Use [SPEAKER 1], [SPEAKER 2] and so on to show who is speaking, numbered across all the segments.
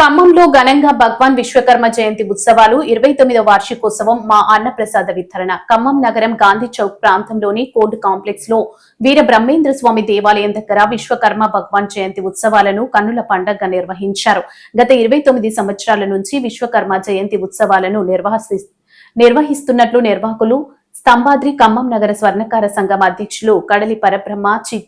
[SPEAKER 1] ఖమ్మంలో ఘనంగా భగవాన్ విశ్వకర్మ జయంతి ఉత్సవాలు ఇరవై తొమ్మిదో వార్షికోత్సవం మా అన్నప్రసాద వితరణ. ఖమ్మం నగరం గాంధీ చౌక్ ప్రాంతంలోని కోర్టు కాంప్లెక్స్లో వీర బ్రహ్మేంద్ర స్వామి దేవాలయం దగ్గర విశ్వకర్మ భగవాన్ జయంతి ఉత్సవాలను కన్నుల పండగగా నిర్వహించారు. గత ఇరవై తొమ్మిది సంవత్సరాల నుంచి విశ్వకర్మ జయంతి ఉత్సవాలను నిర్వహి నిర్వహిస్తున్నట్లు నిర్వాహకులు స్తంభాద్రి ఖమ్మం నగర స్వర్ణకార సంఘం అధ్యక్షులు కడలి పరబ్రహ్మ చి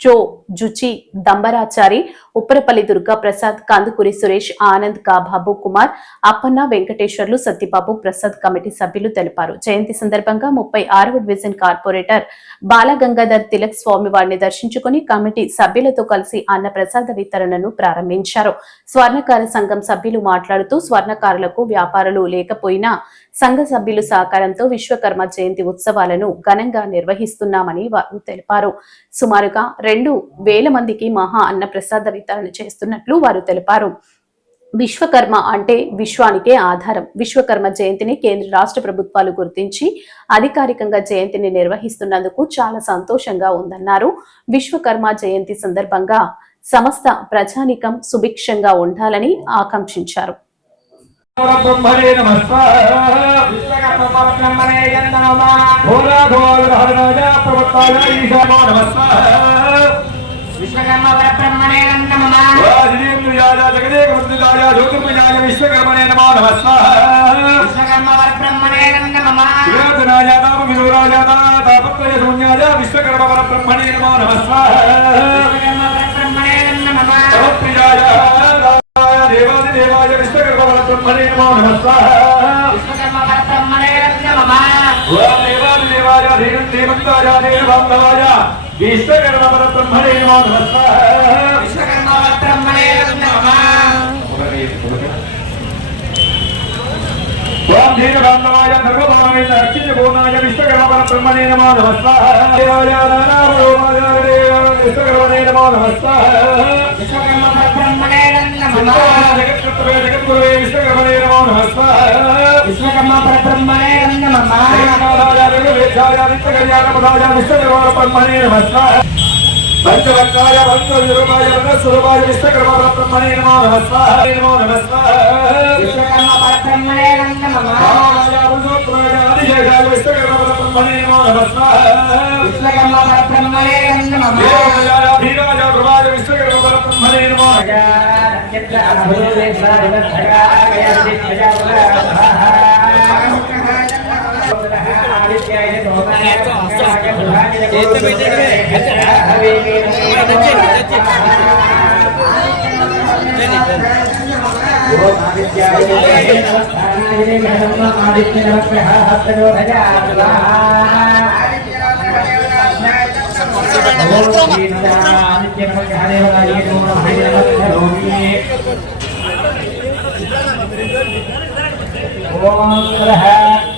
[SPEAKER 1] జో జుచి దంబరాచారి ఉప్పరపల్లి దుర్గా ప్రసాద్ కందుకూరి సురేష్ ఆనంద్ కాబాబు కుమార్ అప్పన్న వెంకటేశ్వర్లు సత్యబాబు ప్రసాద్ కమిటీ సభ్యులు తెలిపారు. జయంతి సందర్భంగా ముప్పై ఆరవ డివిజన్ కార్పొరేటర్ బాలగంగాధర్ తిలక్ స్వామి వారిని దర్శించుకుని కమిటీ సభ్యులతో కలిసి అన్న ప్రసాద వితరణను ప్రారంభించారు. స్వర్ణకార సంఘం సభ్యులు మాట్లాడుతూ స్వర్ణకారులకు వ్యాపారులు లేకపోయినా సంఘ సభ్యులు సహకారంతో విశ్వకర్మ జయంతి ఉత్సవాలను ఘనంగా నిర్వహిస్తున్నామని వారు తెలిపారు. సుమారుగా రెండు వేల మందికి మహా అన్న ప్రసాద వితరణ చేస్తున్నట్లు వారు తెలిపారు. విశ్వకర్మ అంటే విశ్వానికే ఆధారం. విశ్వకర్మ జయంతిని కేంద్ర రాష్ట్ర ప్రభుత్వాలు గుర్తించి అధికారికంగా జయంతిని నిర్వహిస్తున్నందుకు చాలా సంతోషంగా ఉందన్నారు. విశ్వకర్మ జయంతి సందర్భంగా సమస్త ప్రజానికం సుభిక్షంగా ఉండాలని ఆకాంక్షించారు.
[SPEAKER 2] బ్రహ్మణే
[SPEAKER 3] విశ్వకర్మపరబ్రహ్మణే నమః
[SPEAKER 2] నమస్కారాయ ప్రవక్తాయ ఈశానో నమస్కార
[SPEAKER 3] విశ్వకర్మపరబ్రహ్మణే నమః
[SPEAKER 2] రాజేంద్రియాయ జగదేకమంత్రిదాయ జ్యోతిర్మయాయ విశ్వకర్మణే నమో నమస్కార
[SPEAKER 3] విశ్వకర్మపరబ్రహ్మణే నమః
[SPEAKER 2] విరోధనాయ నామ విదూరాయ తాపత్రయ శూన్యాయ విశ్వకర్మ పరబ్రహ్మణే విశ్వకర్మ పరబ్రహ్మణే నమో. నమస్కార
[SPEAKER 3] విశ్వకర్మపరబ్రహ్మణే నమః
[SPEAKER 2] ఓం ధీరబాంధవాయ ధర్మభావాయ రక్షిత పూర్ణాయ విశ్వకర్మ బ్రహ్మణే నమో. విశ్వకర్మణే నమో నమస్కార
[SPEAKER 3] విశ్వకర్మపరబ్రహ్మణే నమః
[SPEAKER 2] జగత్కర్తవే జగద్గురువే విశ్వకర్మణే నమః జగన్నాథాయ రఘువేశాయ నిత్యకళ్యాణపదాయ విశ్వకర్మ బ్రహ్మణే నమస్కార పంచవక్రాయ పంచవిరూపాయ వనస్వరూపాయ విశ్వకర్మ బ్రహ్మణే నమో నమస్కార నమో నమస్కార
[SPEAKER 3] విశ్వకర్మపరబ్రహ్మణే నమః విశ్వకర్మపరబ్రహ్మణే నమః आदित्य नमः ओम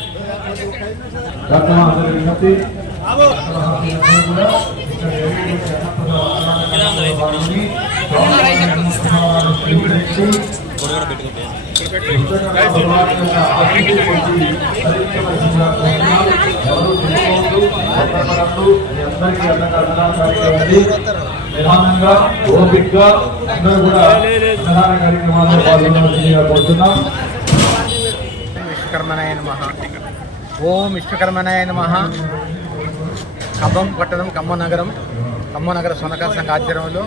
[SPEAKER 2] నిదానంగా ఓపికగా అందరూ కూడా అన్నదాన కార్యక్రమాల్లో పాల్గొనాల్సిందిగా కోరుతున్నాం.
[SPEAKER 4] విశ్వకర్మనాయ నమ. ఓం విశ్వకర్మనాయ నమ. ఖమ్మం పట్టణం ఖమ్మం నగరం. ఖమ్మం నగర సొనకాల సంఘ ఆధ్వర్యంలో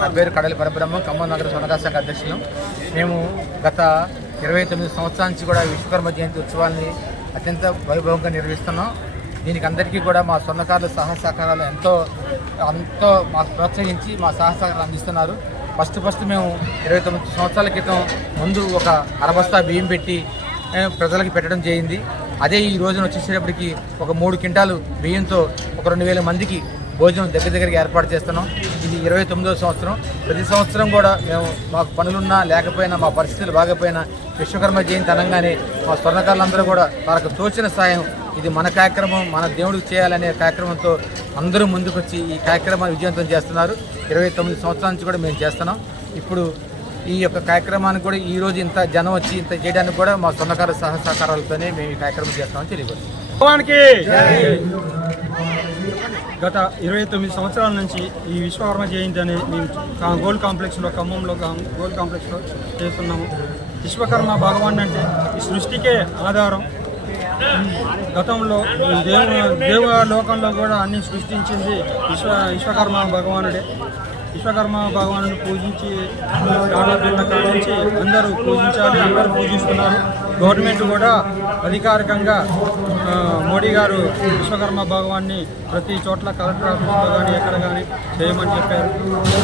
[SPEAKER 4] నా పేరు కడలి పరబ్రహ్మ ఖమ్మం నగర సొనకాల సంఘ అధ్యక్షులం. మేము గత ఇరవై తొమ్మిది సంవత్సరాల నుంచి కూడా విశ్వకర్మ జయంతి ఉత్సవాన్ని అత్యంత వైభవంగా నిర్వహిస్తున్నాం. దీనికి అందరికీ కూడా మా సొన్నకారులు సహాయ సహకారాలు ఎంతో ఎంతో మా ప్రోత్సహించి మా సహాయ సహకారాలు అందిస్తున్నారు. ఫస్ట్ ఫస్ట్ మేము ఇరవై తొమ్మిది సంవత్సరాల క్రితం ముందు ఒక అరబస్తా బియ్యం పెట్టి ప్రజలకు పెట్టడం జరిగింది. అదే ఈ రోజున వచ్చేసేటప్పటికి ఒక మూడు క్వింటాలు బియ్యంతో ఒక రెండు వేల మందికి భోజనం దగ్గర దగ్గరికి ఏర్పాటు చేస్తున్నాం. ఇది ఇరవై తొమ్మిదో సంవత్సరం. ప్రతి సంవత్సరం కూడా మేము మాకు పనులున్నా లేకపోయినా మా పరిస్థితులు బాగపోయినా విశ్వకర్మ జయంతి అనగానే మా స్వర్ణకారులందరూ కూడా వాళ్ళకు తోచిన సాయం ఇది మన కార్యక్రమం మన దేవుడికి చేయాలనే కార్యక్రమంతో అందరూ ముందుకొచ్చి ఈ కార్యక్రమాన్ని విజయవంతం చేస్తున్నారు. ఇరవై తొమ్మిది సంవత్సరాల నుంచి కూడా మేము చేస్తున్నాం. ఇప్పుడు ఈ యొక్క కార్యక్రమానికి కూడా ఈ రోజు ఇంత జనం వచ్చి ఇంత చేయడానికి కూడా మా సొన్నకారు సహ సహకారాలతోనే మేము ఈ కార్యక్రమం చేస్తామని తెలియదు
[SPEAKER 5] గత ఇరవై తొమ్మిది సంవత్సరాల నుంచి ఈ విశ్వకర్మ జయంతి అనే మేము గోల్డ్ కాంప్లెక్స్లో ఖమ్మంలో గోల్డ్ కాంప్లెక్స్లో చేస్తున్నాము. విశ్వకర్మ భగవాన్ అంటే ఈ సృష్టికే ఆధారం. గతంలో దేవ దేవ లోకంలో కూడా అన్ని సృష్టించింది విశ్వ విశ్వకర్మ భగవానుడే. విశ్వకర్మ భగవాను పూజించి ఆడపిల్ల అందరూ పూజించాలి అందరూ పూజిస్తున్నారు. గవర్నమెంట్ కూడా అధికారికంగా మోడీ గారు విశ్వకర్మ భగవాన్ని ప్రతి చోట్ల కలెక్టర్ ఆఫీస్లో కానీ ఎక్కడ కానీ చేయమని చెప్పారు.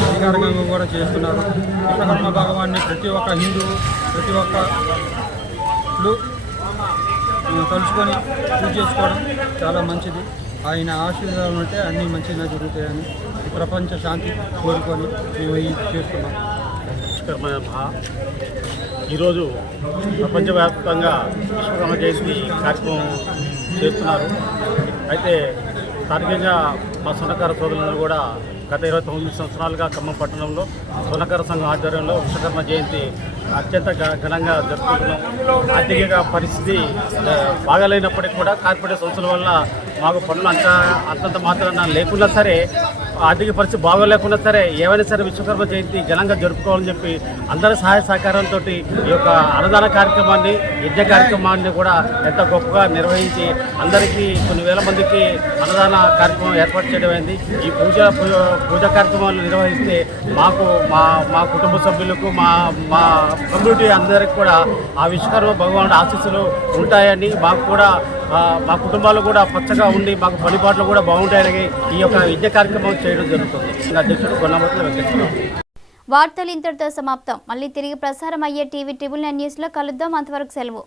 [SPEAKER 5] అధికారికంగా కూడా చేస్తున్నారు. విశ్వకర్మ భగవాన్ని ప్రతి ఒక్క హిందువు ప్రతి ఒక్క తలుచుకొని పూజ చేసుకోవడం చాలా మంచిది. ఆయన ఆశీర్వాదం ఉంటే అన్నీ మంచిగా జరుగుతాయని ప్రపంచ శాంతి కోరుకొని మేము ఇది చేస్తున్నాం.
[SPEAKER 6] ఈరోజు ప్రపంచవ్యాప్తంగా విశ్వకర్మ జయంతి కార్యక్రమం చేస్తున్నారు. అయితే స్థానికంగా మా సొనకార సోదరులను కూడా గత ఇరవై తొమ్మిది సంవత్సరాలుగా ఖమ్మం పట్టణంలో సొనకార సంఘం ఆధ్వర్యంలో విశ్వకర్మ జయంతి అత్యంత ఘనంగా జరుపుకుంటున్నాం. ఆర్థిక పరిస్థితి బాగాలేనప్పటికీ కూడా కార్పొరేట్ సంస్థల వల్ల మాకు పనులు అంత అంతంత మాత్రాన లేకున్నా సరే ఆర్థిక పరిస్థితి బాగోలేకున్నా సరే ఏమైనా సరే విశ్వకర్మ జయంతి ఘనంగా జరుపుకోవాలని చెప్పి అందరి సహాయ సహకారంతో ఈ యొక్క అన్నదాన కార్యక్రమాన్ని యజ్ఞ కార్యక్రమాన్ని కూడా ఎంత గొప్పగా నిర్వహించి అందరికీ కొన్ని వేల మందికి అన్నదాన కార్యక్రమం ఏర్పాటు చేయడం అయింది. ఈ పూజ పూజ కార్యక్రమాలు నిర్వహిస్తే మాకు మా మా కుటుంబ సభ్యులకు మా మా కమ్యూనిటీ అందరికి కూడా ఆ విశ్వకర్మ భగవానుడు ఆశీస్సులు ఉంటాయని మాకు కూడా మా కుటుంబాలు కూడా పచ్చగా ఉండి మాకు పనిపాట్లు కూడా బాగుంటాయని ఈ యొక్క విద్య కార్యక్రమం చేయడం జరుగుతుంది. అధ్యక్షుడు కొన్నమతుల వెంకటేశ్వరరావు
[SPEAKER 7] వార్తలు ఇంతటితో సమాప్తం. మళ్ళీ తిరిగి ప్రసారం అయ్యే టీవీ ట్రిబుల్ నైన్ న్యూస్లో కలుద్దాం. అంతవరకు సెలవు.